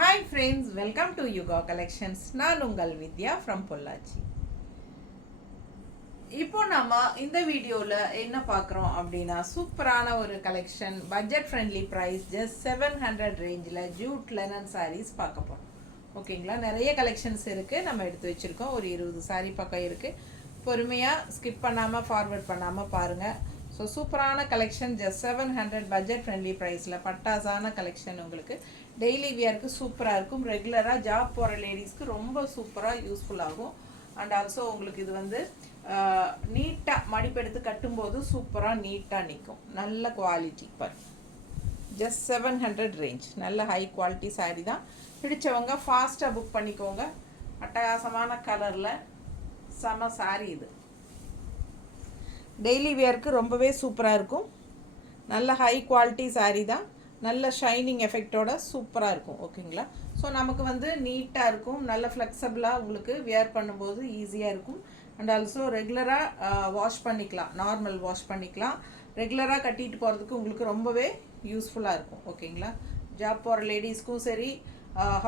Hi friends, welcome to Yuga collections. நான் உங்கள் வித்யா from Pollachi. இப்போ நம்ம இந்த வீடியோவில் என்ன பார்க்குறோம் அப்படின்னா, சூப்பரான ஒரு collection, budget friendly price, just 700 ரேஞ்சில் ஜூட் லெனன் சாரீஸ் பார்க்க போகிறோம். ஓகேங்களா, நிறைய கலெக்ஷன்ஸ் இருக்குது, நம்ம எடுத்து வச்சுருக்கோம். ஒரு 20 சாரீ பக்கம் இருக்குது. பொறுமையாக ஸ்கிப் பண்ணாமல் ஃபார்வர்ட் பண்ணாமல் பாருங்கள். ஸோ சூப்பரான கலெக்ஷன், ஜஸ்ட் 700 பட்ஜெட் ஃப்ரெண்ட்லி ப்ரைஸில் பட்டாசான கலெக்ஷன். உங்களுக்கு டெய்லி வியருக்கு சூப்பராக இருக்கும். ரெகுலராக ஜாப் போகிற லேடிஸ்க்கு ரொம்ப சூப்பராக யூஸ்ஃபுல்லாகும். அண்ட் ஆல்சோ உங்களுக்கு இது வந்து நீட்டாக மடிப்பெடுத்து கட்டும்போது சூப்பராக நீட்டாக நிற்கும். நல்ல குவாலிட்டி. பர் ஜஸ்ட் 700 ரேஞ்ச், நல்ல ஹை குவாலிட்டி சாரீ தான். பிடிச்சவங்க ஃபாஸ்ட்டாக புக் பண்ணிக்கோங்க. அட்டகாசமான கலரில் செம சாரீ இது. டெய்லி வியருக்கு ரொம்பவே சூப்பராக இருக்கும். நல்ல ஹை குவாலிட்டி சாரீ தான். நல்ல ஷைனிங் எஃபெக்டோட சூப்பராக இருக்கும். ஓகேங்களா, ஸோ நமக்கு வந்து நீட்டாக இருக்கும். நல்ல ஃப்ளெக்சபிளாக உங்களுக்கு வியர் பண்ணும்போது ஈஸியாக இருக்கும். அண்ட் ஆல்சோ ரெகுலராக வாஷ் பண்ணிக்கலாம், நார்மல் வாஷ் பண்ணிக்கலாம். ரெகுலராக கட்டிட்டு போகிறதுக்கு உங்களுக்கு ரொம்பவே யூஸ்ஃபுல்லாக இருக்கும். ஓகேங்களா, ஜாப் போகிற லேடிஸ்க்கும் சரி,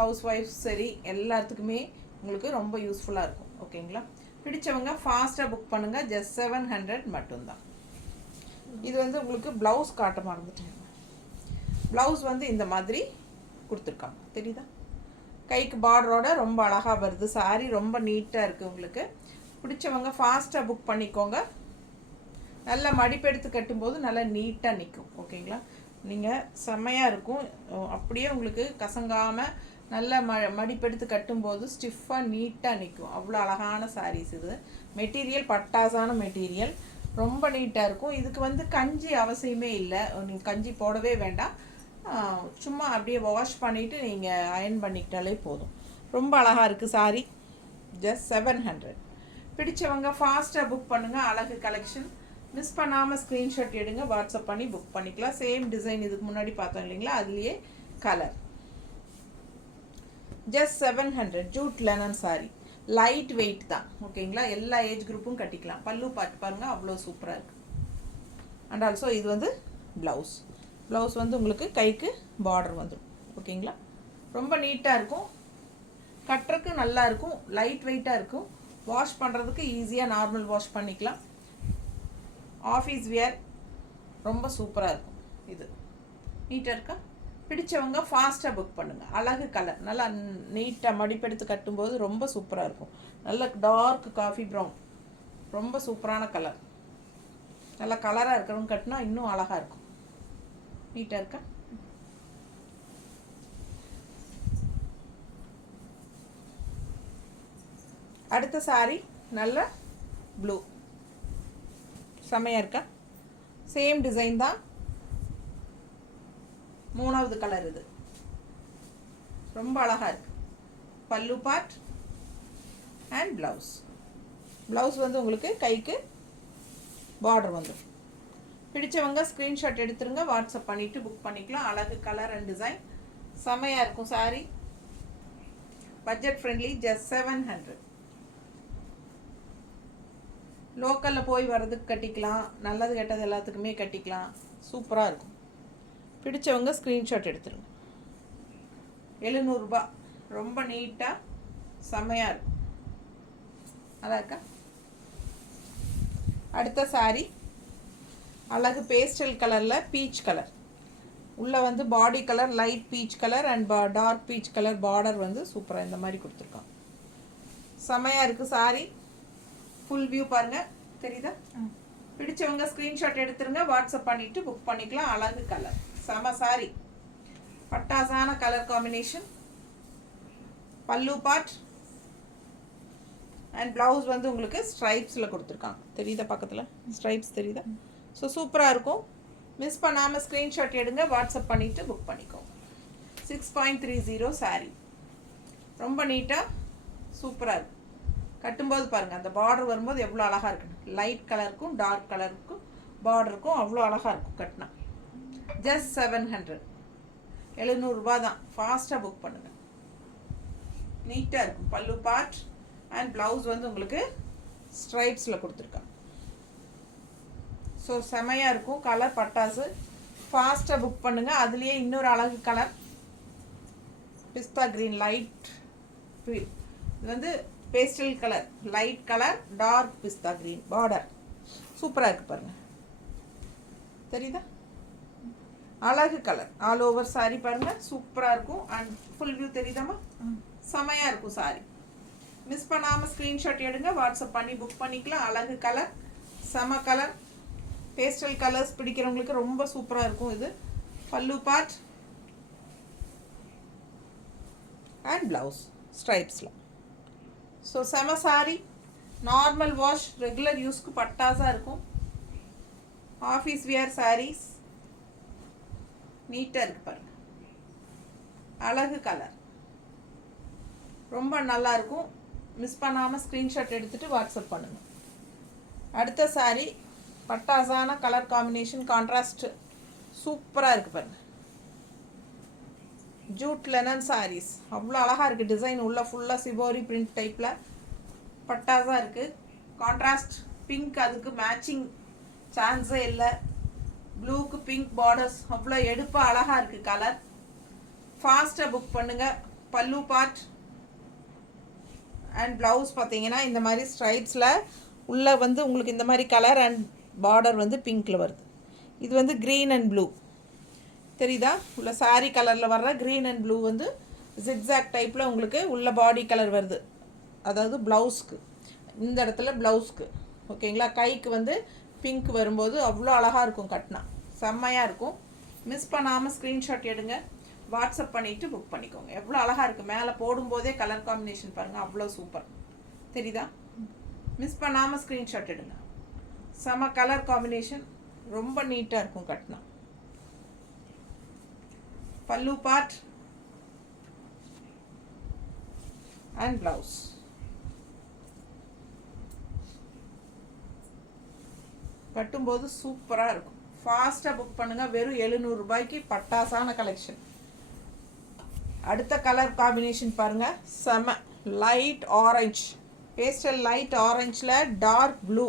ஹவுஸ் ஒய்ஃப் சரி, எல்லாத்துக்குமே உங்களுக்கு ரொம்ப யூஸ்ஃபுல்லாக இருக்கும். ஓகேங்களா, பிடிச்சவங்க ஃபாஸ்ட்டாக புக் பண்ணுங்கள். ஜஸ்ட் 700 மட்டும்தான். இது வந்து உங்களுக்கு ப்ளவுஸ் காட்ட மறந்துட்டேன். ப்ளவுஸ் வந்து இந்த மாதிரி கொடுத்துருக்காங்க, தெரியுதா? கைக்கு பார்டரோட ரொம்ப அழகாக வருது. சாரீ ரொம்ப நீட்டாக இருக்குது. உங்களுக்கு பிடிச்சவங்க ஃபாஸ்ட்டாக புக் பண்ணிக்கோங்க. நல்லா மடிப்பெடுத்து கட்டும்போது நல்லா நீட்டாக நிற்கும். ஓகேங்களா, நீங்கள் செம்மையாக இருக்கும். அப்படியே உங்களுக்கு கசங்காமல் நல்லா மடிப்பெடுத்து கட்டும்போது ஸ்டிஃபாக நீட்டாக நிற்கும். அவ்வளோ அழகான சாரீஸ் இது. மெட்டீரியல் பட்டாசான மெட்டீரியல், ரொம்ப நீட்டாக இருக்கும். இதுக்கு வந்து கஞ்சி அவசியமே இல்லை. நீங்கள் கஞ்சி போடவே வேண்டாம். சும்மா அப்படியே வாஷ் பண்ணிவிட்டு நீங்கள் அயர்ன் பண்ணிக்கிட்டாலே போதும். ரொம்ப அழகாக இருக்குது சாரீ. ஜஸ்ட் 700. பிடிச்சவங்க ஃபாஸ்ட்டாக புக் பண்ணுங்கள். அழகு கலெக்ஷன். மிஸ் பண்ணாமல் ஸ்க்ரீன்ஷாட் எடுங்க, வாட்ஸ்அப் பண்ணி புக் பண்ணிக்கலாம். சேம் டிசைன் இதுக்கு முன்னாடி பார்த்தோம் இல்லைங்களா, அதுலேயே colour. Just 700 Jude linen sari. Light weight தான். ஓகேங்களா, எல்லா ஏஜ் குரூப்பும் கட்டிக்கலாம். பல்லு பார்த்து பாருங்கள், அவ்வளோ சூப்பராக இருக்குது. அண்ட் ஆல்சோ இது வந்து ப்ளவுஸ். ப்ளவுஸ் வந்து உங்களுக்கு கைக்கு பார்டர் வந்துடும். ஓகேங்களா, ரொம்ப நீட்டாக இருக்கும். கட்டுறதுக்கு நல்லா இருக்கும். லைட் வெயிட்டாக இருக்கும். வாஷ் பண்ணுறதுக்கு ஈஸியாக நார்மல் வாஷ் பண்ணிக்கலாம். ஆஃபீஸ் வியர் ரொம்ப சூப்பராக இருக்கும். இது நீட்டாக இருக்கா? பிடிச்சவங்க ஃபாஸ்ட்டாக புக் பண்ணுங்கள். அழகு கலர், நல்லா நீட்டாக மடிப்பெடுத்து கட்டும்போது ரொம்ப சூப்பராக இருக்கும். நல்ல டார்க் காஃபி ப்ரௌன், ரொம்ப சூப்பரான கலர். நல்லா கலராக இருக்கிறவங்க கட்டினா இன்னும் அழகாக இருக்கும். நீட்டாக இருக்கா? அடுத்த சாரீ நல்ல ப்ளூ, செம்மையாக இருக்கா? சேம் டிசைன் தான். மூணாவது கலர் இது. ரொம்ப அழகாக இருக்குது. பல்லு பார்ட் அண்ட் ப்ளவுஸ். ப்ளவுஸ் வந்து உங்களுக்கு கைக்கு பார்டர் வந்துடும். பிடிச்சவங்க ஸ்க்ரீன்ஷாட் எடுத்துருங்க, வாட்ஸ்அப் பண்ணிவிட்டு புக் பண்ணிக்கலாம். அழகு கலர் அண்ட் டிசைன், செம்மையாக இருக்கும் சாரீ. Budget friendly, just 700. லோக்கலில் போய் வர்றதுக்கு கட்டிக்கலாம். நல்லது கெட்டது எல்லாத்துக்குமே கட்டிக்கலாம். சூப்பராக இருக்கும். பிடிச்சவங்க ஸ்க்ரீன்ஷாட் எடுத்துருங்க. 700 ரூபா. ரொம்ப நீட்டாக செம்மையாக இருக்கும். நல்லா இருக்கா? அடுத்த சாரீ அழகு பேஸ்டல் கலரில் பீச் கலர். உள்ளே வந்து body colour light peach colour and dark peach colour. Border வந்து சூப்பராக இந்த மாதிரி கொடுத்துருக்காங்க. செம்மையாக இருக்குது சாரீ. ஃபுல் வியூ பாருங்கள், தெரியுதா? பிடிச்சவங்க ஸ்க்ரீன்ஷாட் எடுத்துருங்க, வாட்ஸ்அப் பண்ணிவிட்டு புக் பண்ணிக்கலாம். அழகு கலர், செம சாரி. பட்டாசான கலர் காம்பினேஷன். பல்லு பார்ட் அண்ட் ப்ளவுஸ் வந்து உங்களுக்கு ஸ்ட்ரைப்ஸில் கொடுத்துருக்காங்க. தெரியுதா? பக்கத்தில் ஸ்ட்ரைப்ஸ் தெரியுதா? ஸோ சூப்பராக இருக்கும். மிஸ் பண்ணாமல் ஸ்க்ரீன்ஷாட் எடுங்க, வாட்ஸ்அப் பண்ணிவிட்டு புக் பண்ணிக்கோங்க. 6.30 சாரீ. ரொம்ப நீட்டாக சூப்பராக இருக்கும். கட்டும்போது பாருங்கள், அந்த பார்டர் வரும்போது எவ்வளோ அழகாக இருக்குன்னு. லைட் கலருக்கும் டார்க் கலருக்கும் பார்டருக்கும் அவ்வளோ அழகாக இருக்கும் கட்டினா. ஜஸ்ட் 700. 700 ரூபா தான். ஃபாஸ்ட்டாக புக் பண்ணுங்கள். நீட்டாக இருக்கும். பல்லு பார்ட் அண்ட் ப்ளவுஸ் வந்து உங்களுக்கு ஸ்ட்ரைப்ஸில் கொடுத்துருக்காங்க. ஸோ செமையாக இருக்கும். கலர் பட்டாசு. ஃபாஸ்ட்டாக புக் பண்ணுங்கள். அதுலேயே இன்னொரு அழகு கலர் பிஸ்தா க்ரீன் லைட், இது வந்து pastel colour, light colour, dark பிஸ்தா க்ரீன் பார்டர். சூப்பராக இருக்குது பாருங்கள், தெரியுதா? அழகு கலர் ஆல் ஓவர் சாரி பாருங்கள், சூப்பராக இருக்கும். அண்ட் ஃபுல் வியூ தெரியுதாம்மா? செமையாக இருக்கும் சாரி. மிஸ் பண்ணாமல் ஸ்க்ரீன்ஷாட் எடுங்க, வாட்ஸ்அப் பண்ணி புக் பண்ணிக்கலாம். அழகு கலர், செம கலர், பேஸ்டல் கலர்ஸ் பிடிக்கிறவங்களுக்கு ரொம்ப சூப்பராக இருக்கும் இது. பல்லு பார்ட் அண்ட் ப்ளவுஸ் ஸ்ட்ரைப்ஸில். ஸோ செம சாரி, நார்மல் வாஷ், ரெகுலர் யூஸ்க்கு பட்டாஸாக இருக்கும். ஆஃபீஸ் வியர் சாரீஸ், நீட்டாக இருக்குது பாருங்கள். அழகு கலர், ரொம்ப நல்லாயிருக்கும். மிஸ் பண்ணாமல் ஸ்க்ரீன்ஷாட் எடுத்துகிட்டு வாட்ஸ்அப் பண்ணுங்கள். அடுத்த சாரீ பட்டாசான கலர் காம்பினேஷன், கான்ட்ராஸ்ட் சூப்பராக இருக்குது பாருங்கள். ஜூட் லெனன் சாரீஸ், அவ்வளோ அழகாக இருக்குது. டிசைன் உள்ள ஃபுல்லாக சிபோரி பிரிண்ட் டைப்பில் பட்டாஸாக இருக்குது. கான்ட்ராஸ்ட் பிங்க், அதுக்கு மேட்சிங் சான்ஸே இல்லை. ப்ளூக்கு பிங்க் பார்டர்ஸ், அவ்வளோ எடுப்பாக அழகாக இருக்குது கலர். ஃபாஸ்ட்டாக புக் பண்ணுங்கள். பல்லு பார்ட் அண்ட் ப்ளவுஸ் பார்த்தீங்கன்னா இந்த மாதிரி ஸ்ட்ரைப்ஸில் உள்ளே வந்து உங்களுக்கு இந்த மாதிரி கலர் அண்ட் பார்டர் வந்து பிங்க்கில் வருது. இது வந்து க்ரீன் அண்ட் ப்ளூ தெரியுதா? உள்ள சாரீ கலரில் வர்ற க்ரீன் அண்ட் ப்ளூ வந்து ஜிக்ஸாக் டைப்பில் உங்களுக்கு உள்ள பாடி கலர் வருது. அதாவது ப்ளவுஸ்க்கு, இந்த இடத்துல ப்ளவுஸ்க்கு ஓகேங்களா. கைக்கு வந்து பிங்க் வரும்போது அவ்வளோ அழகாக இருக்கும், கட்டினா செம்மையாக இருக்கும். மிஸ் பண்ணாமல் ஸ்க்ரீன்ஷாட் எடுங்க, வாட்ஸ்அப் பண்ணிவிட்டு புக் பண்ணிக்கோங்க. எவ்வளோ அழகாக இருக்குது, மேலே போடும்போதே கலர் காம்பினேஷன் பாருங்கள், அவ்வளோ சூப்பர் தெரியுதா? மிஸ் பண்ணாமல் ஸ்க்ரீன்ஷாட் எடுங்க. செம கலர் காம்பினேஷன், ரொம்ப நீட்டாக இருக்கும் கட்டினா. பல்லு பார்ட் அண்ட் ப்ளவுஸ். கட்டும்போது சூப்பராக இருக்கும். ஃபாஸ்ட்டாக புக் பண்ணுங்கள். வெறும் 700 ரூபாய்க்கு பட்டாசான கலெக்ஷன். அடுத்த கலர் காம்பினேஷன் பாருங்கள், செம லைட் ஆரஞ்ச், பேஸ்டல் லைட் ஆரஞ்சில் டார்க் ப்ளூ,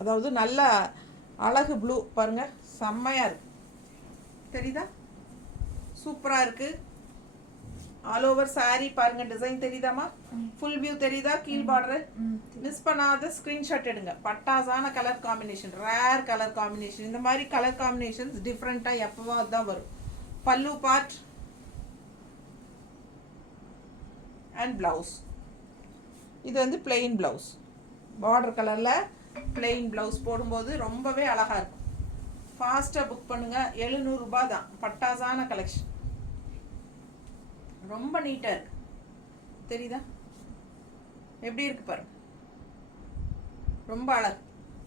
அதாவது நல்ல அழகு ப்ளூ பாருங்கள், செம்மையாக இருக்கு தெரியுதா? சூப்பராக இருக்குது. ஆல் ஓவர் சாரீ பாருங்கள், டிசைன் தெரியுதாம்மா? ஃபுல் வியூ தெரியுதா? கீழ் பார்டரு மிஸ் பண்ணாத ஸ்க்ரீன்ஷாட் எடுங்க. பட்டாசான colour combination, rare colour combination. இந்த மாதிரி கலர் காம்பினேஷன்ஸ் டிஃப்ரெண்ட்டாக எப்போவாது தான் வரும். பல்லு பார்ட் அண்ட் ப்ளவுஸ். இது வந்து பிளெயின் ப்ளவுஸ், பார்டர் கலரில் பிளெயின் ப்ளவுஸ் போடும்போது ரொம்பவே அழகாக இருக்கும். ஃபாஸ்ட்டாக புக் பண்ணுங்கள். 700 ரூபாய் தான். பட்டாசான கலெக்ஷன், ரொம்ப நீட்டாக இருக்குது தெரியுதா? எப்படி இருக்குது பாருங்க, ரொம்ப அழகு.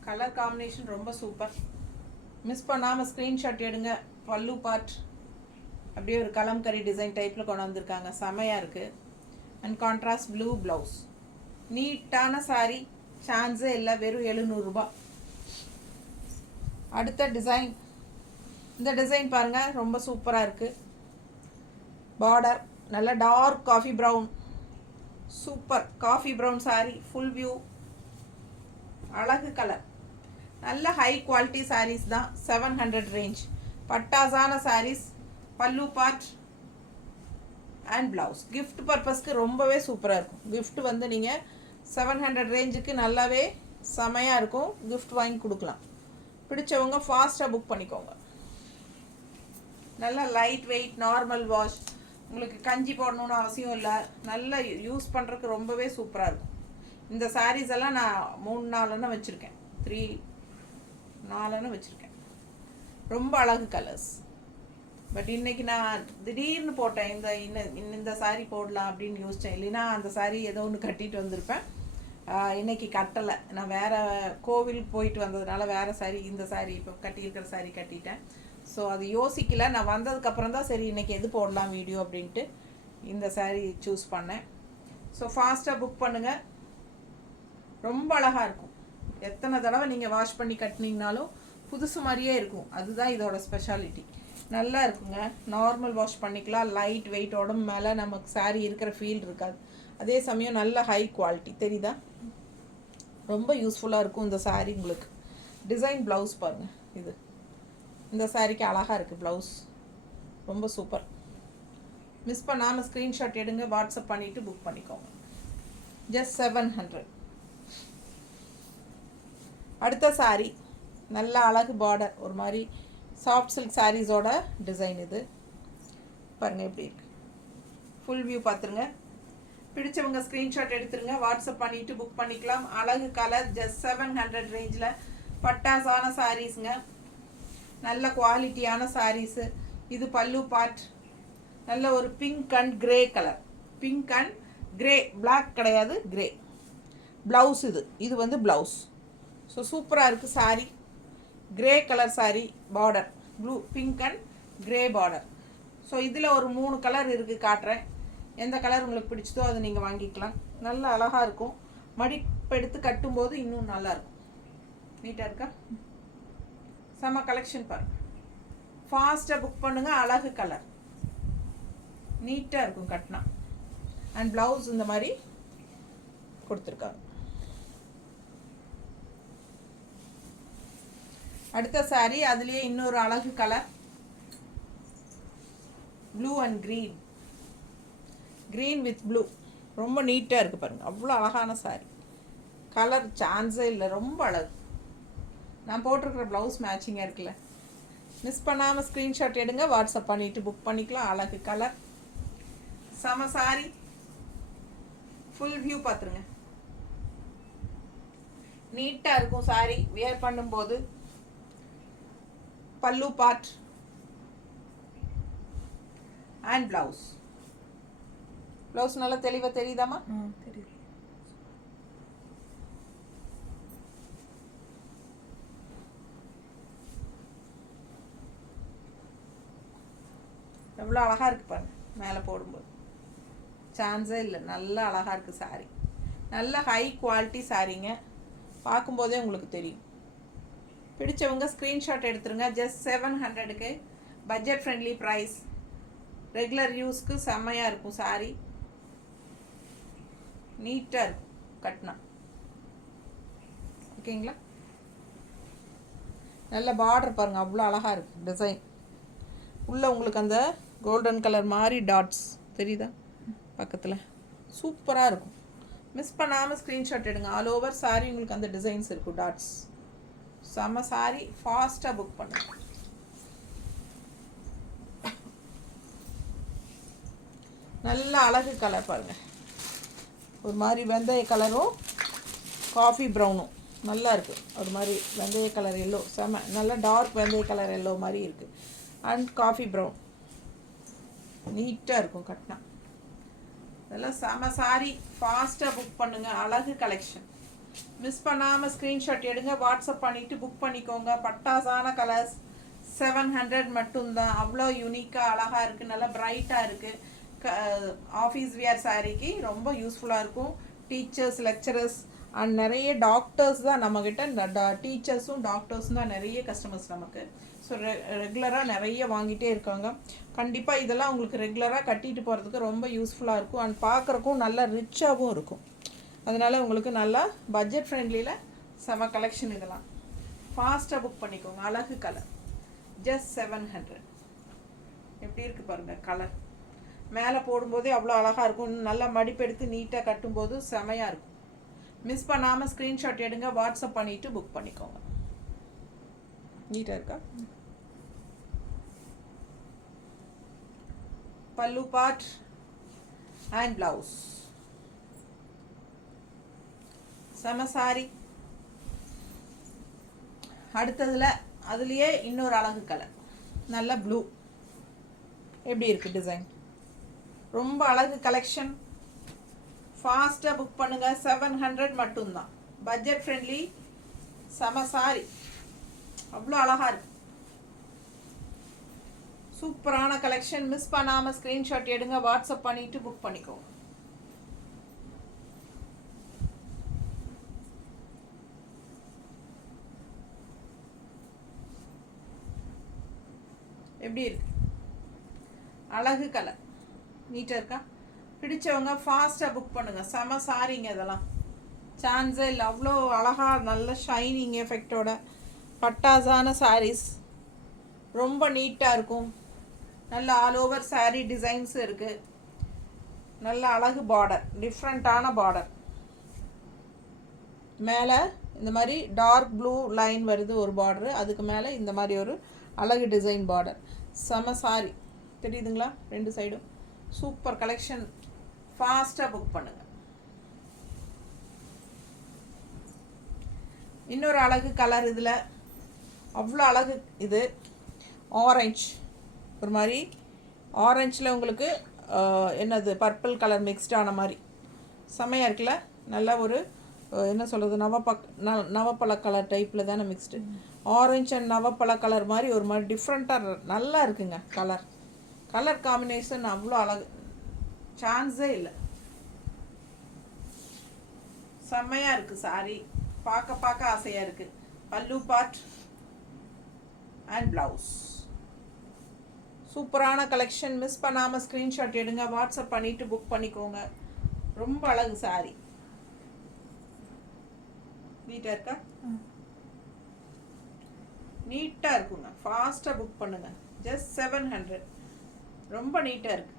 கலர் காம்பினேஷன் ரொம்ப சூப்பர். மிஸ் பண்ணாமல் ஸ்க்ரீன்ஷாட் எடுங்க. பல்லு பார்ட் அப்படியே ஒரு கலம்கரி டிசைன் டைப்பில் கொண்டு வந்திருக்காங்க, செமையாக இருக்குது. And contrast blue blouse. நீட்டான சாரீ, சான்ஸே இல்லை. வெறும் 700 ரூபாய். அடுத்த டிசைன், இந்த டிசைன் பாருங்கள், ரொம்ப சூப்பராக இருக்குது. பார்டர் நல்ல dark coffee brown, super coffee brown sari. Full view, அழகு கலர். நல்ல ஹை குவாலிட்டி சாரீஸ் தான். 700 ரேஞ்ச் பட்டாசான சாரீஸ். பல்லு பார்ட் அண்ட் ப்ளவுஸ். கிஃப்ட் பர்பஸ்க்கு ரொம்பவே சூப்பராக இருக்கும். கிஃப்ட் வந்து நீங்கள் 700 ரேஞ்சுக்கு நல்லாவே செமையாக இருக்கும். கிஃப்ட் வாங்கி கொடுக்கலாம். பிடிச்சவங்க ஃபாஸ்ட்டாக புக் பண்ணிக்கோங்க. நல்லா லைட் வெயிட், நார்மல் வாஷ், உங்களுக்கு கஞ்சி போடணுன்னு அவசியம் இல்லை. நல்லா யூஸ் பண்ணுறதுக்கு ரொம்பவே சூப்பராக இருக்கும். இந்த சாரீஸ் எல்லாம் நான் 3-4 வச்சுருக்கேன், 3-4 வச்சுருக்கேன். ரொம்ப அழகு கலர்ஸ். பட் இன்றைக்கி நான் திடீர்னு போட்டேன், இந்த சாரீ போடலாம் அப்படின்னு யோசித்தேன். இல்லைன்னா அந்த சாரீ ஏதோ ஒன்று கட்டிட்டு வந்திருப்பேன். இன்றைக்கி கட்டலை, நான் வேறு கோவிலுக்கு போயிட்டு வந்ததுனால வேறு சாரீ, இந்த சாரீ இப்போ கட்டியிருக்கிற சாரீ கட்டிட்டேன். ஸோ அது யோசிக்கல. நான் வந்ததுக்கப்புறம் தான் சரி இன்றைக்கி எது போடலாம் வீடியோ அப்படின்ட்டு இந்த சாரீ சூஸ் பண்ணேன். ஸோ ஃபாஸ்ட்டாக புக் பண்ணுங்கள். ரொம்ப அழகாக இருக்கும். எத்தனை தடவை நீங்கள் வாஷ் பண்ணி கட்டினீங்கனாலும் புதுசு மாதிரியே இருக்கும். அதுதான் இதோட ஸ்பெஷாலிட்டி. நல்லா இருக்குங்க. நார்மல் வாஷ் பண்ணிக்கலாம். லைட் வெயிட், உடம்பு மேலே நமக்கு சாரீ இருக்கிற ஃபீல் இருக்காது. அதே சமயம் நல்ல ஹை குவாலிட்டி தெரியுதா? ரொம்ப யூஸ்ஃபுல்லாக இருக்கும் இந்த சாரீ உங்களுக்கு. டிசைன் ப்ளவுஸ் பாருங்கள், இது இந்த சாரீக்கு அழகாக இருக்குது ப்ளவுஸ், ரொம்ப சூப்பர். மிஸ் பண்ணாமல் ஸ்க்ரீன்ஷாட் எடுங்க, வாட்ஸ்அப் பண்ணிவிட்டு புக் பண்ணிக்கோங்க. ஜஸ்ட் 700. அடுத்த சாரீ நல்ல அழகு பார்டர், ஒரு மாதிரி சாஃப்ட் சில்க் சாரீஸோட டிசைன். இது பாருங்கள் எப்படி இருக்குது. ஃபுல் வியூ பார்த்துருங்க. பிடிச்சவங்க ஸ்க்ரீன்ஷாட் எடுத்துருங்க, வாட்ஸ்அப் பண்ணிவிட்டு புக் பண்ணிக்கலாம். அழகு கலர், ஜஸ்ட் 700 ரேஞ்சில் பட்டாசான சாரீஸுங்க. நல்ல குவாலிட்டியான சாரீஸு. இது பல்லு பார்ட், நல்ல ஒரு pink and grey colour. Pink and grey, black கிடையாது, கிரே. ப்ளவுஸ் இது வந்து ப்ளவுஸ். ஸோ சூப்பராக இருக்குது sari. Grey colour sari, border blue, pink and grey border. So இதில் ஒரு 3 கலர் இருக்குது, காட்டுறேன். எந்த கலர் உங்களுக்கு பிடிச்சதோ அதை நீங்கள் வாங்கிக்கலாம். நல்லா அழகாக இருக்கும். மடிப்பெடுத்து கட்டும்போது இன்னும் நல்லாயிருக்கும். நீட்டாக இருக்கா? செம்ம கலெக்ஷன் பாருங்கள். ஃபாஸ்ட்டாக புக் பண்ணுங்கள். அழகு கலர், நீட்டாக இருக்கும் கட்டினா. அண்ட் ப்ளவுஸ் இந்த மாதிரி கொடுத்துருக்காங்க. அடுத்த சாரீ அதுலேயே இன்னொரு அழகு colour, blue and green. Green with blue, ரொம்ப நீட்டாக இருக்குது பாருங்கள். அவ்வளோ அழகான சாரீ. கலர் சான்ஸே இல்லை, ரொம்ப அழகு. நான் போட்டிருக்கிற ப்ளவுஸ் மேட்சிங்காக இருக்குல்ல. மிஸ் பண்ணாமல் ஸ்க்ரீன்ஷாட் எடுங்க, வாட்ஸ்அப் பண்ணிவிட்டு புக் பண்ணிக்கலாம். அழகு கலர், செம சாரீ. ஃபுல் வியூ பார்த்துருங்க. நீட்டாக இருக்கும் சாரீ வியர் பண்ணும்போது. பல்லு பார்ட் அண்ட் ப்ளவுஸ். ப்ளவுஸ் நல்லா தெளிவாக தெரியுதாம்மா? தெரியுது. எவ்வளோ அழகாக இருக்குது பாருங்க. மேலே போடும்போது சான்ஸே இல்லை, நல்லா அழகாக இருக்குது சாரீ. நல்ல ஹை குவாலிட்டி சாரீங்க, பார்க்கும்போதே உங்களுக்கு தெரியும். பிடிச்சவங்க ஸ்க்ரீன்ஷாட் எடுத்துருங்க. ஜஸ்ட் 700க்கு பட்ஜெட் ஃப்ரெண்ட்லி ப்ரைஸ். ரெகுலர் யூஸ்க்கு செம்மையாக இருக்கும் சாரீ. நீட்டாக இருக்கும் கட்டினா. ஓகேங்களா? நல்ல பார்டர் பாருங்கள், அவ்வளோ அழகாக இருக்குது டிசைன். உள்ளே உங்களுக்கு அந்த கோல்டன் கலர் மாதிரி டாட்ஸ் தெரியுதா பக்கத்தில்? சூப்பராக இருக்கும். மிஸ் பண்ணாமல் ஸ்க்ரீன்ஷாட் எடுங்க. ஆல் ஓவர் சாரீ உங்களுக்கு அந்த டிசைன்ஸ் இருக்கும், டாட்ஸ். செம்ம சாரீ. ஃபாஸ்ட்டாக புக் பண்ணுங்க. நல்ல அழகு கலர் பாருங்கள். ஒரு மாதிரி வெந்தய கலரும் காஃபி ப்ரௌனும் நல்லா இருக்குது. ஒரு மாதிரி வெந்தய கலர் எல்லோ, செம நல்ல டார்க் வெந்தய கலர் எல்லோ மாதிரி இருக்குது. அண்ட் காஃபி ப்ரௌன், நீட்டாக இருக்கும் கட்டினா. இதெல்லாம் செம சாரீ. ஃபாஸ்ட்டாக புக் பண்ணுங்கள். அழகு கலெக்ஷன். மிஸ் பண்ணாமல் ஸ்க்ரீன்ஷாட் எடுங்க, வாட்ஸ்அப் பண்ணிவிட்டு புக் பண்ணிக்கோங்க. பட்டாசான கலர்ஸ். 700 மட்டும்தான். அவ்வளோ யூனிக்காக அழகாக இருக்குது, நல்லா பிரைட்டாக இருக்குது. ஆஃபீஸ் வியர் சாரீக்கு ரொம்ப யூஸ்ஃபுல்லாக இருக்கும். டீச்சர்ஸ், லெக்சரர்ஸ் அண்ட் நிறைய டாக்டர்ஸ் தான் நம்மக்கிட்ட. டீச்சர்ஸும் டாக்டர்ஸும் தான் நிறைய கஸ்டமர்ஸ் நமக்கு. ஸோ ரெகுலராக நிறைய வாங்கிட்டே இருக்காங்க. கண்டிப்பாக இதெல்லாம் உங்களுக்கு ரெகுலராக கட்டிட்டு போகிறதுக்கு ரொம்ப யூஸ்ஃபுல்லாக இருக்கும். அண்ட் பார்க்குறக்கும் நல்லா ரிச்சாகவும் இருக்கும். அதனால் உங்களுக்கு நல்லா பட்ஜெட் ஃப்ரெண்ட்லியில் செம கலெக்ஷன். இதெல்லாம் ஃபாஸ்ட்டாக புக் பண்ணிக்கோங்க. அழகு கலர், ஜஸ்ட் 700. எப்படி இருக்குது பாருங்கள் கலர். மேலே போடும்போதே அவ்வளோ அழகாக இருக்கும். நல்லா மடிப்பெடுத்து நீட்டாக கட்டும்போது செமையாக இருக்கும். மிஸ் பண்ணாமல் ஸ்க்ரீன்ஷாட் எடுங்க, வாட்ஸ்அப் பண்ணிவிட்டு புக் பண்ணிக்கோங்க. நீட்டாக இருக்கா? பல்லு பார்ட் அண்ட் ப்ளவுஸ். செம சாரி. அடுத்ததில் அதுலேயே இன்னொரு அழகு கலர், நல்ல ப்ளூ. எப்படி இருக்குது டிசைன்? ரொம்ப அழகு கலெக்ஷன். ஃபாஸ்ட்டாக புக் பண்ணுங்கள். 700 மட்டும்தான். பட்ஜெட் ஃப்ரெண்ட்லி, செம சாரி. அவ்வளோ அழகாக இருக்கு. சூப்பரான கலெக்ஷன். மிஸ் பண்ணாமல் ஸ்க்ரீன்ஷாட் எடுங்க, வாட்ஸ்அப் பண்ணிவிட்டு புக் பண்ணிக்கோங்க. எப்படி இருக்கு? அழகு கலர், நீட்டாக இருக்கா? பிடிச்சவங்க ஃபாஸ்ட்டாக புக் பண்ணுங்கள். செம சாரிங்க. இதெல்லாம் சான்ஸே இல்லை. அவ்வளோ அழகாக நல்ல ஷைனிங் எஃபெக்டோட பட்டாசான சாரீஸ். ரொம்ப நீட்டாக இருக்கும். நல்ல ஆல் ஓவர் saree டிசைன்ஸ் இருக்குது. நல்ல அழகு பார்டர், டிஃப்ரெண்ட்டான பார்டர். மேலே இந்த மாதிரி டார்க் ப்ளூ லைன் வருது ஒரு பார்டரு, அதுக்கு மேலே இந்த மாதிரி ஒரு அழகு டிசைன் பார்டர். செம சாரி தெரியுதுங்களா? 2 சைடும் சூப்பர் கலெக்ஷன். ஃபாஸ்ட்டாக புக் பண்ணுங்கள். இன்னொரு அழகு கலர் இதில் அவ்வளோ அழகு. இது ஆரஞ்சு, ஒரு மாதிரி ஆரஞ்சில் உங்களுக்கு என்னது பர்பிள் கலர் மிக்ஸ்டான மாதிரி செம்மையாக இருக்குல்ல. நல்ல ஒரு என்ன சொல்கிறது, நவப்பழ கலர் டைப்பில் தானே மிக்ஸ்டு. ஆரஞ்ச் அண்ட் நவப்பழ கலர் மாதிரி ஒரு மாதிரி டிஃப்ரெண்ட்டாக நல்லா இருக்குங்க. கலர் காம்பினேஷன் அவ்வளோ அழகு, சான்ஸே இல்லை. செம்மையாக இருக்குது சாரி, பார்க்க ஆசையாக இருக்குது. பல்லு பார்ட் அண்ட் ப்ளவுஸ் சூப்பரான கலெக்ஷன். மிஸ் பண்ணாமல் ஸ்க்ரீன்ஷாட் எடுங்க, வாட்ஸ்அப் பண்ணிவிட்டு புக் பண்ணிக்கோங்க. ரொம்ப அழகு சாரி. நீட்டாக இருக்கா? நீட்டாக இருக்குங்க. ஃபாஸ்ட்டாக புக் பண்ணுங்க. ஜஸ்ட் 700. ரொம்ப நீட்டாக இருக்கு.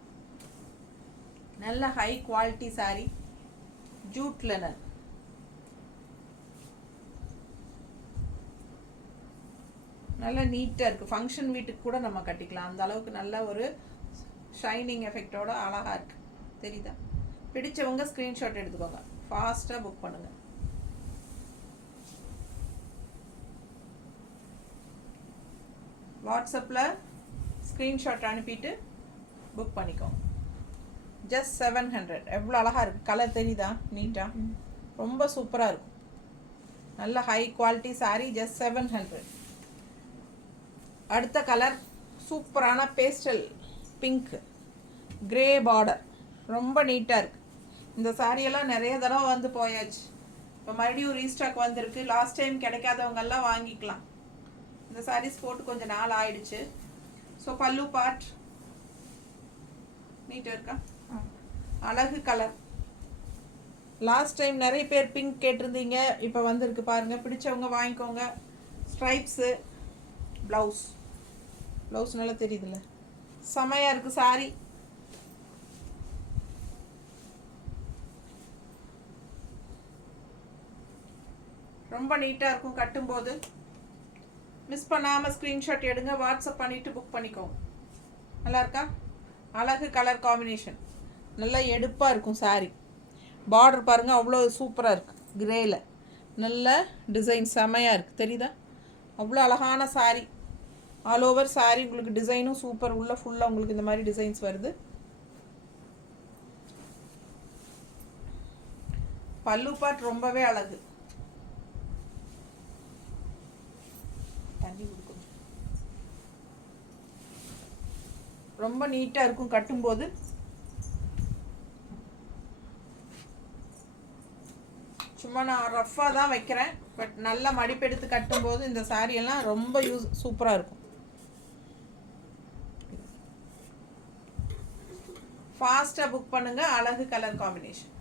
நல்ல high quality sorry, Jude linen. நல்லா நீட்டாக இருக்குது. ஃபங்க்ஷன் வீட்டுக்கு கூட நம்ம கட்டிக்கலாம், அந்த அளவுக்கு நல்ல ஒரு ஷைனிங் எஃபெக்டோட அழகாக இருக்குது. தெரியுதா? பிடிச்சவங்க ஸ்க்ரீன்ஷாட் எடுத்துக்கோங்க, ஃபாஸ்ட்டாக புக் பண்ணுங்கள். வாட்ஸ்அப்பில் ஸ்க்ரீன்ஷாட் அனுப்பிட்டு புக் பண்ணிக்கோங்க. ஜஸ்ட் 700. எவ்வளோ அழகாக இருக்குது. கலர் தெரியுதா? நீட்டாக ரொம்ப சூப்பராக இருக்கும். நல்ல ஹை குவாலிட்டி சாரீ, ஜஸ்ட் 700. அடுத்த கலர் சூப்பரான பேஸ்டல் பிங்க், கிரே பார்டர், ரொம்ப நீட்டாக இருக்குது. இந்த சாரியெல்லாம் நிறைய தடவை வந்து போயாச்சு, இப்போ மறுபடியும் ரீஸ்டாக் வந்திருக்கு. லாஸ்ட் டைம் கிடைக்காதவங்கெல்லாம் வாங்கிக்கலாம். இந்த சாரீஸ் போட்டு கொஞ்சம் நாள் ஆயிடுச்சு. ஸோ பல்லு பார்ட் நீட்டாக இருக்கா? அழகு கலர். லாஸ்ட் டைம் நிறைய பேர் பிங்க் கேட்டிருந்தீங்க, இப்போ வந்திருக்கு பாருங்கள். பிடிச்சவங்க வாங்கிக்கோங்க. ஸ்ட்ரைப்ஸு, ப்ளவுஸ் நல்லா தெரியுதுல்ல, செமையாக இருக்குது சாரி. ரொம்ப நீட்டாக இருக்கும் கட்டும்போது. மிஸ் பண்ணாமல் ஸ்க்ரீன்ஷாட் எடுங்க, வாட்ஸ்அப் பண்ணிவிட்டு புக் பண்ணிக்கோங்க. நல்லா இருக்கா? அழகு கலர் காம்பினேஷன், நல்லா எடுப்பாக இருக்கும் சாரி. பார்டர் பாருங்கள், அவ்வளோ சூப்பராக இருக்குது. கிரேயில் நல்ல டிசைன் செமையாக இருக்குது. தெரியுதா? அவ்வளோ அழகான சாரி. ஆல் ஓவர் சாரி உங்களுக்கு டிசைனும் சூப்பர். உள்ள ஃபுல்லாக உங்களுக்கு இந்த மாதிரி டிசைன்ஸ் வருது. பல்லு பார்ட் ரொம்பவே அழகு. தண்ணி கொடுக்கும். ரொம்ப நீட்டாக இருக்கும் கட்டும்போது. சும்மா நான் ரஃப்பாக தான் வைக்கிறேன், பட் நல்லா மடிப்பெடுத்து கட்டும்போது இந்த சாரியெல்லாம் ரொம்ப சூப்பராக இருக்கும். ஃபாஸ்ட்டாக புக் பண்ணுங்கள். அழகு கலர் காம்பினேஷன்.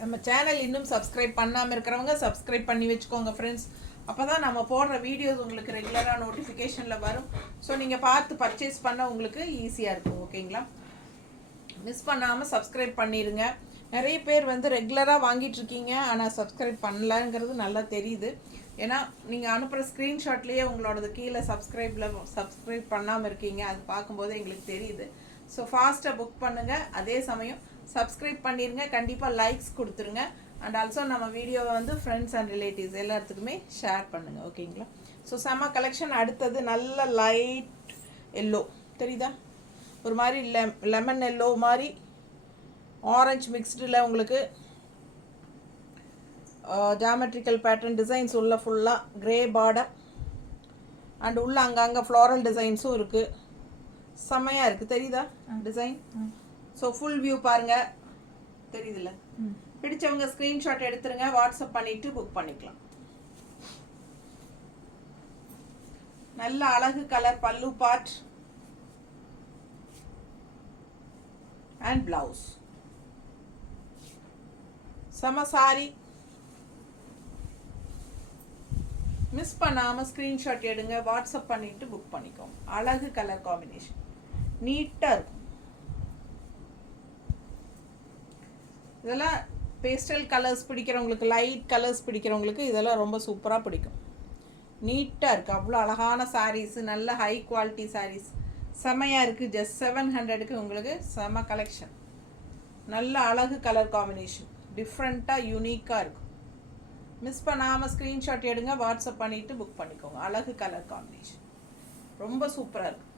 நம்ம சேனல் இன்னும் சப்ஸ்கிரைப் பண்ணாமல் இருக்கிறவங்க சப்ஸ்கிரைப் பண்ணி வச்சுக்கோங்க ஃப்ரெண்ட்ஸ். அப்போ தான் நம்ம போடுற வீடியோஸ் உங்களுக்கு ரெகுலராக நோட்டிஃபிகேஷனில் வரும். ஸோ நீங்கள் பார்த்து பர்ச்சேஸ் பண்ண உங்களுக்கு ஈஸியாக இருக்கும். ஓகேங்களா? மிஸ் பண்ணாமல் சப்ஸ்கிரைப் பண்ணிடுங்க. நிறைய பேர் வந்து ரெகுலராக வாங்கிட்டுருக்கீங்க, ஆனால் சப்ஸ்கிரைப் பண்ணலங்கிறது நல்லா தெரியுது. ஏன்னா நீங்கள் அனுப்புகிற ஸ்க்ரீன்ஷாட்லேயே உங்களோடது கீழே சப்ஸ்கிரைப் பண்ணாமல் இருக்கீங்க, அது பார்க்கும்போது எங்களுக்கு தெரியுது. ஸோ ஃபாஸ்ட்டாக புக் பண்ணுங்கள். அதே சமயம் சப்ஸ்கிரைப் பண்ணிடுங்க, கண்டிப்பாக லைக்ஸ் கொடுத்துருங்க. அண்ட் ஆல்சோ நம்ம வீடியோவை வந்து ஃப்ரெண்ட்ஸ் அண்ட் ரிலேட்டிவ்ஸ் எல்லாத்துக்குமே ஷேர் பண்ணுங்கள். ஓகேங்களா? ஸோ செம்ம கலெக்ஷன். அடுத்தது நல்ல லைட் எல்லோ, தெரியுதா? ஒரு மாதிரி லெமன் எல்லோ மாதிரி ஆரஞ்சு மிக்ஸ்டில் உங்களுக்கு ஜாமெட்ரிக்கல் பேட்டர்ன் டிசைன்ஸ் உள்ள ஃபுல்லாக கிரே பார்டர் அண்ட் உள்ள அங்கங்கே ஃப்ளாரல் டிசைன்ஸும் இருக்குது. செம்மையாக இருக்குது. தெரியுதா டிசைன்? ஸோ ஃபுல் வியூ பாருங்கள், தெரியுதுல்ல? பிடிச்சவங்க ஸ்க்ரீன்ஷாட் எடுத்துருங்க, வாட்ஸ்அப் பண்ணிவிட்டு புக் பண்ணிக்கலாம். நல்ல அழகு கலர் பல்லு பார்ட், அண்ட் ப்ளவுஸ். செம சாரி. மிஸ் பண்ணாமல் ஸ்க்ரீன்ஷாட் எடுங்க, வாட்ஸ்அப் பண்ணிவிட்டு புக் பண்ணிக்கோங்க. அழகு கலர் காம்பினேஷன், நீட்டாக இருக்கும். இதெல்லாம் பேஸ்டல் கலர்ஸ் பிடிக்கிறவங்களுக்கு, லைட் கலர்ஸ் பிடிக்கிறவங்களுக்கு இதெல்லாம் ரொம்ப சூப்பராக பிடிக்கும். நீட்டாக இருக்குது, அவ்வளோ அழகான சாரீஸு, நல்ல ஹை குவாலிட்டி சாரீஸ், செமையாக இருக்குது. ஜஸ்ட் 700க்கு உங்களுக்கு செம கலெக்ஷன். நல்ல அழகு கலர் காம்பினேஷன், டிஃப்ரெண்ட்டாக யூனிக்காக இருக்கும். மிஸ் பண்ணாமல் ஸ்க்ரீன்ஷாட் எடுங்க, வாட்ஸ்அப் பண்ணிவிட்டு புக் பண்ணிக்கோங்க. அழகு கலர் காம்பினேஷன் ரொம்ப சூப்பராக இருக்கும்.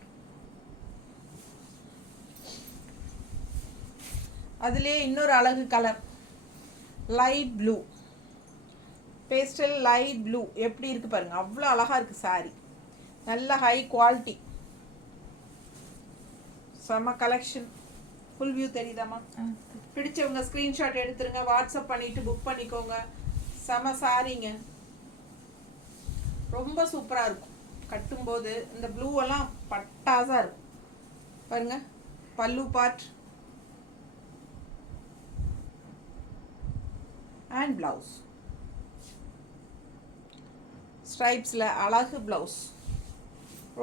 அதுலேயே இன்னொரு அழகு colour light blue, pastel light blue எப்படி இருக்குது பாருங்கள், அவ்வளோ அழகாக இருக்குது சாரீ. நல்ல ஹை குவாலிட்டி, செம கலெக்ஷன். ஃபுல் வியூ தெரியுதாம்மா? பிடிச்சவங்க ஸ்க்ரீன்ஷாட் எடுத்துருங்க, வாட்ஸ்அப் பண்ணிவிட்டு புக் பண்ணிக்கோங்க. செம சாரிங்க, ரொம்ப சூப்பராக இருக்கும். கட்டும்போது இந்த ப்ளூவெல்லாம் பட்டாசாக இருக்கும் பாருங்க. பல்லு பார்ட் அண்ட் ப்ளவுஸ், ஸ்ட்ரைப்ஸில் அழகு ப்ளவுஸ்,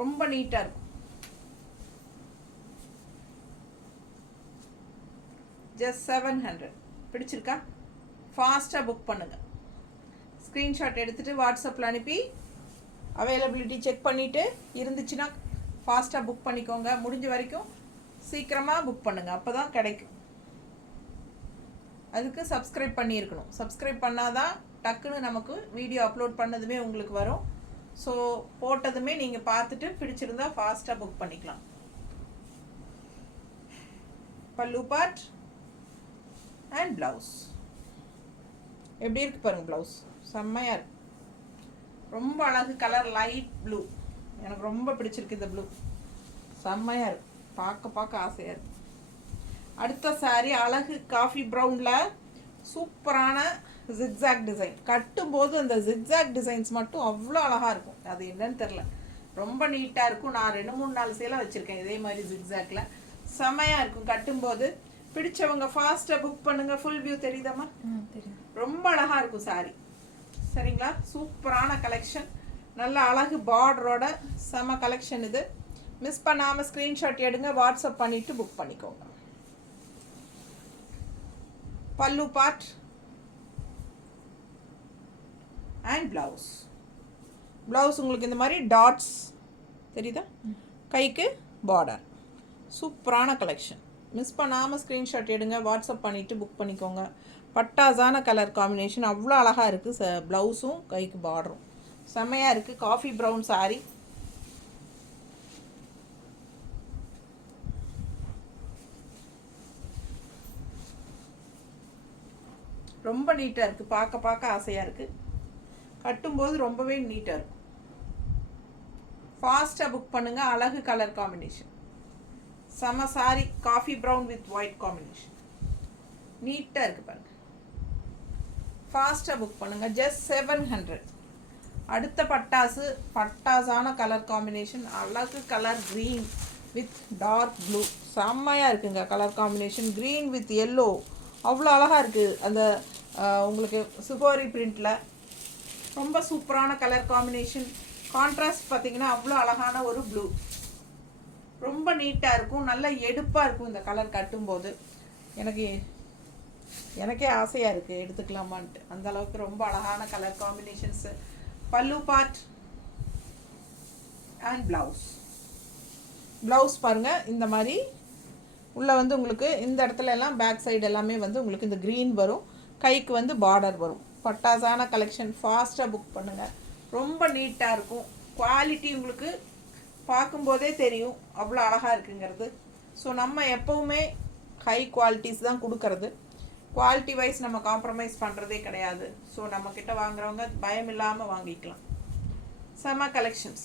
ரொம்ப நீட்டாக இருக்கும். ஜஸ்ட் 700. பிடிச்சிருக்கா? ஃபாஸ்ட்டாக புக் பண்ணுங்கள். ஸ்க்ரீன்ஷாட் எடுத்துகிட்டு வாட்ஸ்அப்பில் அனுப்பி அவைலபிலிட்டி செக் பண்ணிவிட்டு இருந்துச்சுன்னா ஃபாஸ்ட்டாக புக் பண்ணிக்கோங்க. முடிஞ்ச வரைக்கும் சீக்கிரமாக புக் பண்ணுங்கள், அப்போ தான் கிடைக்கும். அதுக்கு சப்ஸ்கிரைப் பண்ணியிருக்கணும். சப்ஸ்கிரைப் பண்ணால் தான் டக்குன்னு நமக்கு வீடியோ அப்லோட் பண்ணதுமே உங்களுக்கு வரும். ஸோ போட்டதுமே நீங்கள் பார்த்துட்டு பிடிச்சிருந்தா ஃபாஸ்ட்டாக புக் பண்ணிக்கலாம். பல்லு பார்ட் அண்ட் ப்ளவுஸ் எப்படி இருக்குது பாருங்கள். ப்ளவுஸ் செம்மையாக இருக்கு, ரொம்ப அழகு கலர் லைட் ப்ளூ. எனக்கு ரொம்ப பிடிச்சிருக்கு இந்த ப்ளூ, செம்மையாக இருக்கு, பார்க்க ஆசையாக இருக்குது. அடுத்த சாரீ அழகு காஃபி ப்ரௌனில் சூப்பரான ஜிக்ஸாக் டிசைன். கட்டும்போது அந்த ஜிக்ஸாக் டிசைன்ஸ் மட்டும் அவ்வளோ அழகாக இருக்கும். அது என்னன்னு தெரில, ரொம்ப நீட்டாக இருக்கும். நான் 2-3-4 சேலை வச்சுருக்கேன் இதே மாதிரி ஜிக்ஸாக்ல, செம்மையாக இருக்கும் கட்டும்போது. பிடிச்சவங்க ஃபாஸ்ட்டாக புக் பண்ணுங்கள். ஃபுல் வியூ தெரியுதாம்மா? ரொம்ப அழகாக இருக்கும் சாரி, சரிங்களா? சூப்பரான கலெக்ஷன், நல்ல அழகு பார்டரோட செம கலெக்ஷன் இது. மிஸ் பண்ணாமல் ஸ்க்ரீன்ஷாட் எடுங்க, வாட்ஸ்அப் பண்ணிவிட்டு புக் பண்ணிக்கோங்க. பல்லு பார்ட் அண்ட் ப்ளவுஸ். ப்ளவுஸ் உங்களுக்கு இந்த மாதிரி டாட்ஸ் தெரியுதா? கைக்கு பார்டர், சூப்பரான கலெக்ஷன். மிஸ் பண்ணாமல் ஸ்க்ரீன்ஷாட் எடுங்க, வாட்ஸ்அப் பண்ணிவிட்டு புக் பண்ணிக்கோங்க. பட்டாசான கலர் காம்பினேஷன், அவ்வளோ அழகாக இருக்குது. ப்ளவுஸும் கைக்கு பார்டரும் செம்மையாக இருக்குது. காஃபி ப்ரௌன் சாரீ, ரொம்ப நீட்டாக இருக்குது, பார்க்க ஆசையாக இருக்குது. கட்டும்போது ரொம்பவே நீட்டாக இருக்கும். ஃபாஸ்ட்டாக புக் பண்ணுங்கள். அழகு கலர் காம்பினேஷன், செம sari. Coffee brown with white combination, நீட்டாக இருக்குது பாருங்கள். ஃபாஸ்ட்டாக புக் பண்ணுங்கள். ஜஸ்ட் 700. அடுத்த பட்டாசான கலர் காம்பினேஷன், அழகு colour green with dark blue, செம்மையாக இருக்குங்க colour combination. Green with yellow அவ்வளோ அழகாக இருக்குது. அந்த உங்களுக்கு சுகோரி பிரிண்டில் ரொம்ப சூப்பரான கலர் காம்பினேஷன். கான்ட்ராஸ்ட் பார்த்திங்கன்னா அவ்வளோ அழகான ஒரு ப்ளூ, ரொம்ப நீட்டாக இருக்கும். நல்ல எடுப்பாக இருக்கும் இந்த கலர் கட்டும்போது. எனக்கே ஆசையாக இருக்குது எடுத்துக்கலாமான்ட்டு, அந்த அளவுக்கு ரொம்ப அழகான கலர் காம்பினேஷன்ஸு. பல்லு பார்ட் அண்ட் ப்ளவுஸ் பாருங்கள். இந்த மாதிரி உள்ளே வந்து உங்களுக்கு இந்த இடத்துல எல்லாம் பேக் சைடு எல்லாமே வந்து உங்களுக்கு இந்த க்ரீன் வரும், கைக்கு வந்து பார்டர் வரும். பட்டாசான கலெக்ஷன், ஃபாஸ்ட்டாக புக் பண்ணுங்கள். ரொம்ப நீட்டாக இருக்கும். குவாலிட்டி உங்களுக்கு பார்க்கும்போதே தெரியும் அவ்வளோ அழகாக இருக்குங்கிறது. ஸோ நம்ம எப்போவுமே ஹை குவாலிட்டிஸ் தான் கொடுக்கறது. குவாலிட்டி வைஸ் நம்ம காம்ப்ரமைஸ் பண்ணுறதே கிடையாது. ஸோ நம்மக்கிட்ட வாங்குறவங்க பயம் இல்லாமல் வாங்கிக்கலாம். செம கலெக்ஷன்ஸ்,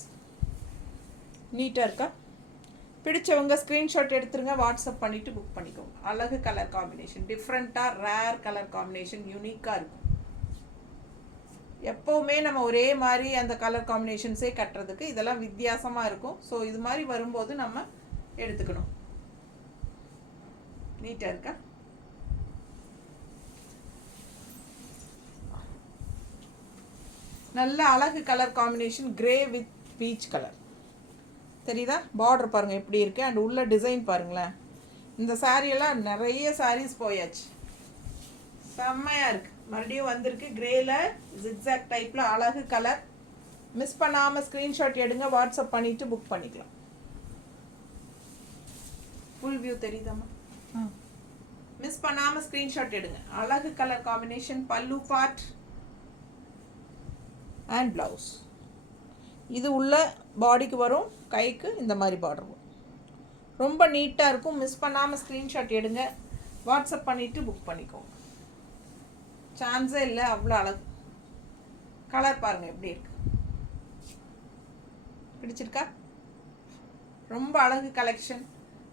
நீட்டாக இருக்கா? பிடிச்சவங்க ஸ்க்ரீன்ஷாட் எடுத்துருங்க, வாட்ஸ்அப் பண்ணிவிட்டு புக் பண்ணிக்கோங்க. அழகு கலர் காம்பினேஷன், டிஃப்ரெண்ட்டாக ரேர் கலர் காம்பினேஷன், யூனிக்காக இருக்கும். எப்போவுமே நம்ம ஒரே மாதிரி அந்த கலர் காம்பினேஷன்ஸே கட்டுறதுக்கு இதெல்லாம் வித்தியாசமாக இருக்கும். ஸோ இது மாதிரி வரும்போது நம்ம எடுத்துக்கணும். நீட்டாக இருக்கா? நல்ல அழகு colour combination, grey with peach colour. தெரியுதா? பார்டர் பாருங்கள் எப்படி இருக்குது. அண்ட் உள்ள டிசைன் பாருங்களேன். இந்த சாரியெல்லாம் நிறைய சாரீஸ் போயாச்சு. செம்மையாக இருக்குது. மறுபடியும் வந்திருக்கு கிரேல ஜிக்ஸாக் டைப்பில் அழகு கலர். மிஸ் பண்ணாமல் ஸ்க்ரீன்ஷாட் எடுங்க, வாட்ஸ்அப் பண்ணிவிட்டு புக் பண்ணிக்கலாம். ஃபுல் வியூ தெரியுதாம்மா? மிஸ் பண்ணாமல் ஸ்க்ரீன்ஷாட் எடுங்க. அழகு கலர் காம்பினேஷன். பல்லு பார்ட் அண்ட் ப்ளவுஸ். இது உள்ள பாடிக்கு வரும், கைக்கு இந்த மாதிரி பார்டர் வரும். ரொம்ப நீட்டாக இருக்கும். மிஸ் பண்ணாமல் ஸ்க்ரீன்ஷாட் எடுங்க, வாட்ஸ்அப் பண்ணிவிட்டு புக் பண்ணிக்கோங்க. சான்ஸே இல்லை, அவ்வளோ அழகு. கலர் பாருங்கள் எப்படி இருக்கு. பிடிச்சிருக்கா? ரொம்ப அழகு கலெக்ஷன்.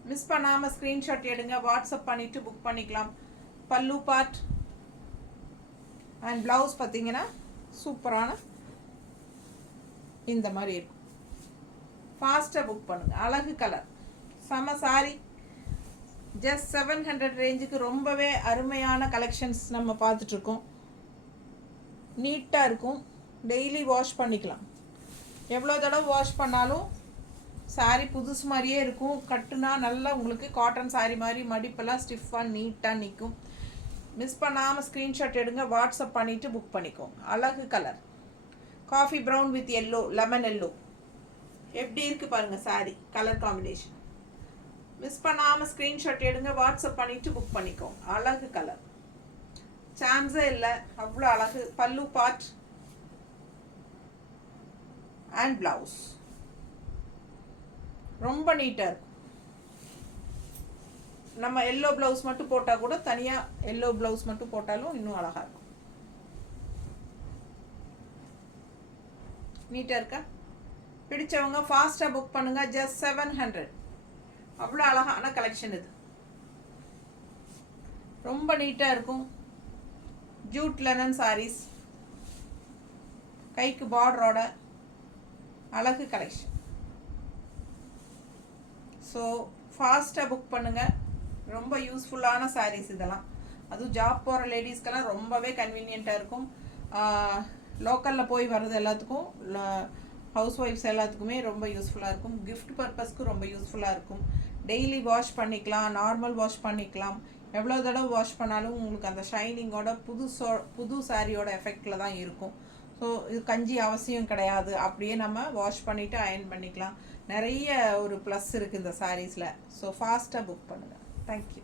மிஸ் பண்ணாமல் ஸ்க்ரீன்ஷாட் எடுங்க, வாட்ஸ்அப் பண்ணிவிட்டு புக் பண்ணிக்கலாம். பல்லு பார்ட் அண்ட் ப்ளவுஸ் பார்த்தீங்கன்னா சூப்பரான இந்த மாதிரி இருக்கும். ஃபாஸ்ட்டாக புக் பண்ணுங்கள். அழகு கலர், செம சாரி. ஜஸ்ட் 700 ரேஞ்சுக்கு ரொம்பவே அருமையான கலெக்ஷன்ஸ் நம்ம பார்த்துட்ருக்கோம். நீட்டாக இருக்கும். டெய்லி வாஷ் பண்ணிக்கலாம். எவ்வளோ தடவை வாஷ் பண்ணாலும் சாரீ புதுசு மாதிரியே இருக்கும். கட்டுனா நல்லா உங்களுக்கு காட்டன் சாரீ மாதிரி மடிப்பெல்லாம் ஸ்டிஃபாக நீட்டாக நிற்கும். மிஸ் பண்ணாமல் ஸ்க்ரீன்ஷாட் எடுங்க, வாட்ஸ்அப் பண்ணிவிட்டு புக் பண்ணிக்கோங்க. அழகு colour, coffee brown with yellow, lemon yellow. எப்படி இருக்குது பாருங்கள் சாரீ கலர் காம்பினேஷன். மிஸ் பண்ணாமல் ஸ்க்ரீன்ஷாட் எடுங்க, வாட்ஸ்அப் பண்ணிவிட்டு புக் பண்ணிக்கோங்க. அழகு கலர், சான்ஸே இல்லை, அவ்வளோ அழகு. பல்லு பார்ட் அண்ட் ப்ளவுஸ் ரொம்ப நீட்டாக இருக்கும். நம்ம எல்லோ ப்ளவுஸ் மட்டும் போட்டால் கூட, தனியாக எல்லோ ப்ளவுஸ் மட்டும் போட்டாலும் இன்னும் அழகாக இருக்கும். நீட்டாக இருக்கா? பிடிச்சவங்க ஃபாஸ்ட்டாக புக் பண்ணுங்கள். ஜஸ்ட் 700. அவ்வளோ அழகான கலெக்ஷன் இது. ரொம்ப நீட்டாக இருக்கும். ஜூட் லெனன் சாரீஸ், கைக்கு பார்டரோட அழகு கலெக்ஷன். ஸோ ஃபாஸ்ட்டாக புக் பண்ணுங்கள். ரொம்ப யூஸ்ஃபுல்லான சாரீஸ் இதெல்லாம். அதுவும் ஜாப் போகிற லேடிஸ்க்கெல்லாம் ரொம்பவே கன்வீனியண்ட்டாக இருக்கும். லோக்கலில் போய் வர்றது எல்லாத்துக்கும், ஹவுஸ் ஒய்ஃப்ஸ் எல்லாத்துக்குமே ரொம்ப யூஸ்ஃபுல்லாக இருக்கும். கிஃப்ட் பர்பஸ்க்கு ரொம்ப யூஸ்ஃபுல்லாக இருக்கும். டெய்லி வாஷ் பண்ணிக்கலாம், நார்மல் வாஷ் பண்ணிக்கலாம். எவ்வளோ தடவை வாஷ் பண்ணாலும் உங்களுக்கு அந்த ஷைனிங்கோட புது சாரியோட எஃபெக்டில் தான் இருக்கும். ஸோ இது கஞ்சி அவசியம் கிடையாது. அப்படியே நம்ம வாஷ் பண்ணிவிட்டு அயர்ன் பண்ணிக்கலாம். நிறைய ஒரு ப்ளஸ் இருக்குது இந்த சாரீஸில். ஸோ ஃபாஸ்ட்டாக புக் பண்ணுங்கள். தேங்க்யூ.